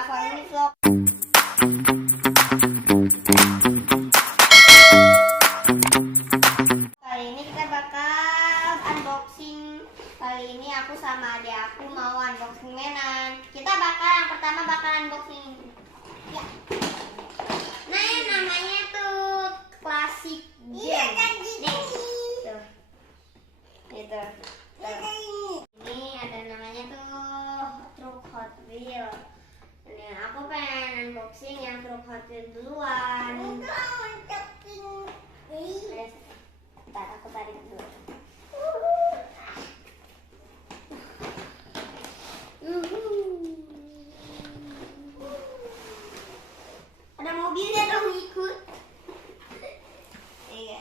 Family Vlog. Kali ini kita bakal unboxing. Kali ini aku sama adik aku mau unboxing mainan. Kita yang pertama bakal unboxing. Ya. Nah, yang namanya tuh Classic Game. Nih. Tuh. Gitu. Ini ada namanya tuh Truk Hot Wheels. Ini aku pengen unboxing yang Truk Hot Wheels duluan. Bentar, aku tarik dulu. Ada mobilnya dong ikut. Iya.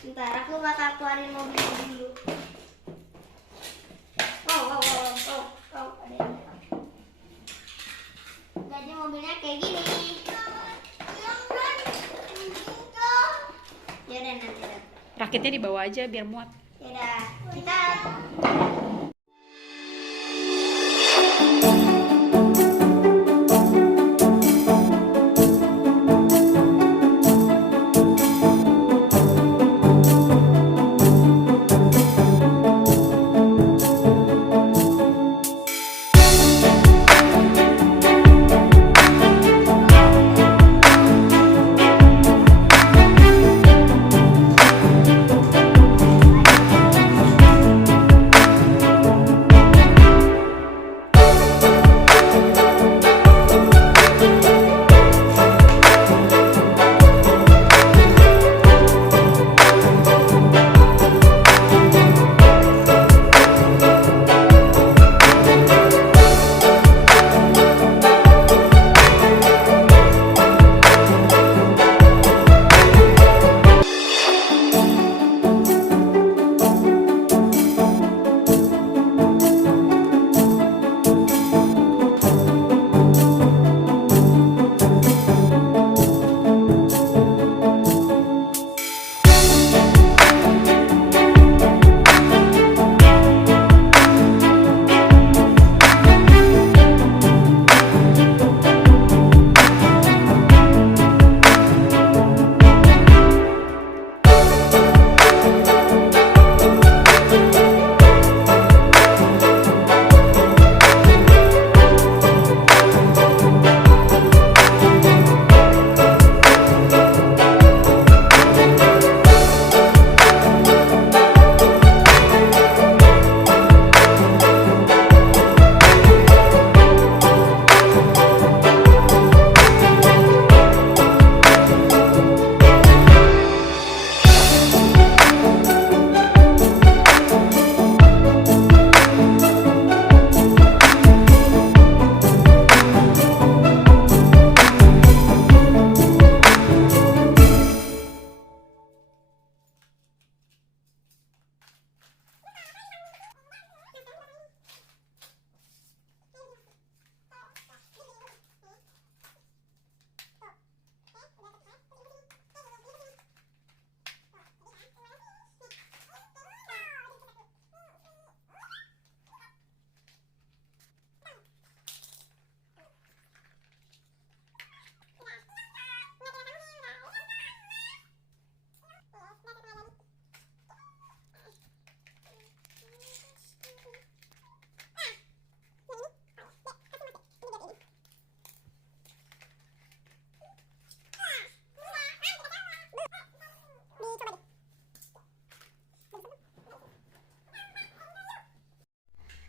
Bentar, aku bakal keluarin mobilnya dulu. Jadi mobilnya kayak gini. Ya udah nanti. Rakitnya dibawa aja biar muat. Ya udah, kita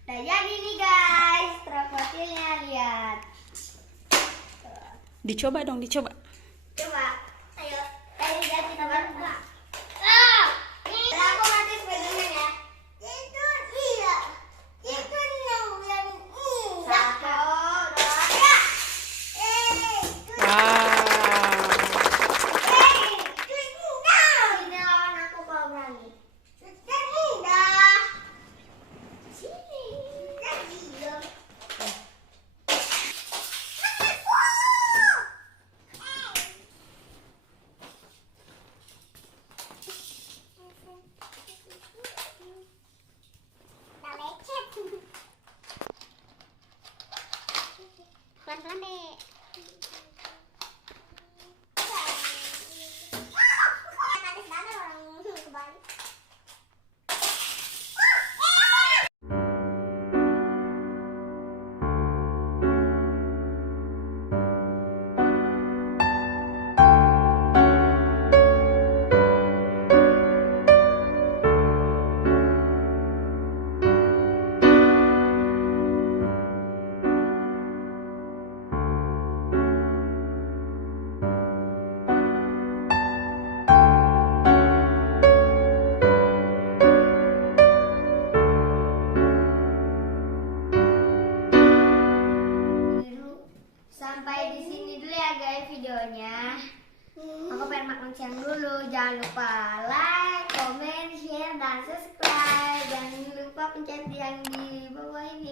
udah jadi nih guys, krokodilnya lihat. Dicoba dong, dicoba. Coba, ayo, lihat kita buka. Ini aku mati Spiderman ya. Itu iya, itu yang ini. Satu, dua, tiga. Itu indah. Ini lawan aku kalau berani. Itu indah. Sini. Lagi dong. jangan lupa like, comment, share, dan subscribe. Jangan lupa pencet yang di bawah ini.